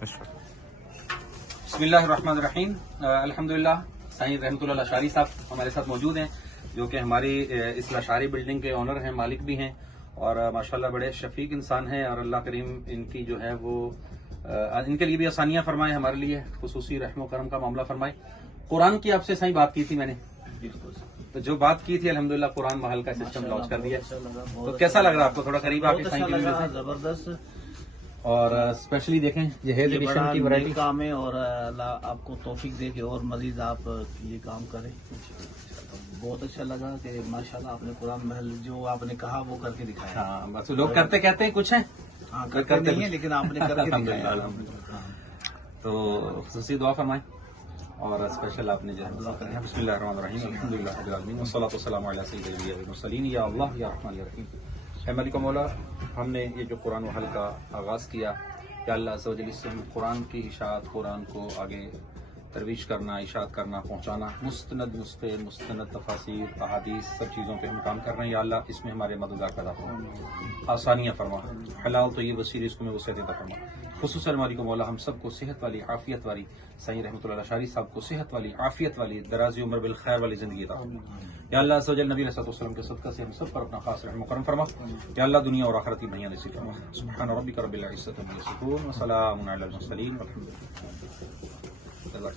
بسم اللہ الرحمن الرحیم. الحمدللہ سائیں رحمۃ اللہ لاشاری صاحب ہمارے ساتھ موجود ہیں، جو کہ ہماری اس لاشاری بلڈنگ کے آنر ہیں، مالک بھی ہیں، اور ماشاءاللہ بڑے شفیق انسان ہیں، اور اللہ کریم ان کی جو ہے وہ ان کے لیے بھی آسانیاں فرمائے، ہمارے لیے خصوصی رحم و کرم کا معاملہ فرمائے. قرآن کی آپ سے سائیں بات کی تھی میں نے، تو جو بات کی تھی الحمدللہ قرآن محل کا سسٹم لانچ کر دیا. تو کیسا لگ رہا آپ کو؟ تھوڑا قریب آ کے سائیں کی وجہ سے. زبردست اور اسپیشلی دیکھیں جہیز ایڈیشن کی ورائٹی کام ہے، اور اللہ آپ کو توفیق دے کہ اور مزید آپ یہ کام کریں. بہت اچھا لگا کہ ماشاءاللہ آپ نے قرآن محل جو آپ نے کہا وہ کر کے دکھایا. ہاں بس لوگ کرتے کہتے ہیں کچھ ہیں، ہاں کرتے نہیں ہیں لیکن آپ نے کر کے دکھایا. تو خصوصی دعا فرمائیں اور اسپیشل آپ نے جو ہے بسم اللہ الرحمن الرحیم الحمدللہ رب العالمین والصلاۃ والسلام علی سید الانبیاء والمرسلین. یا اللہ یا رحمن یا رحیم. اے مالک و مولا، ہم نے یہ جو قرآن محل کا آغاز کیا، یا اللہ عز و جل اس سے ہم قرآن کی اشاعت، قرآن کو آگے ترویج کرنا، اشاعت کرنا، پہنچانا، مستند نسخے، مستند تفاسیر، احادیث، سب چیزوں پہ ہم کام کر رہے ہیں. یا اللہ اس میں ہمارے مددگار پیدا فرما، آسانیاں فرما، حلال تو یہ وسیل اس کو میں وسعت عطا فرما. خصوصاً مالک و مولا ہم سب کو صحت والی، عافیت والی، سائیں رحمۃ اللہ لاشاری صاحب کو صحت والی، عافیت والی، درازی عمر بالخیر والی زندگی عطا فرما. یا اللہ عز و جل نبی علیہ الصلوۃ والسلام کے صدقہ سے ہم سب پر اپنا خاص رحم و کرم فرما. یا اللہ دنیا اور آخرت کی بھلائیاں نصیب فرما. سبحان ربک رب العزۃ عما یصفون وسلام علی المرسلین والحمد للہ.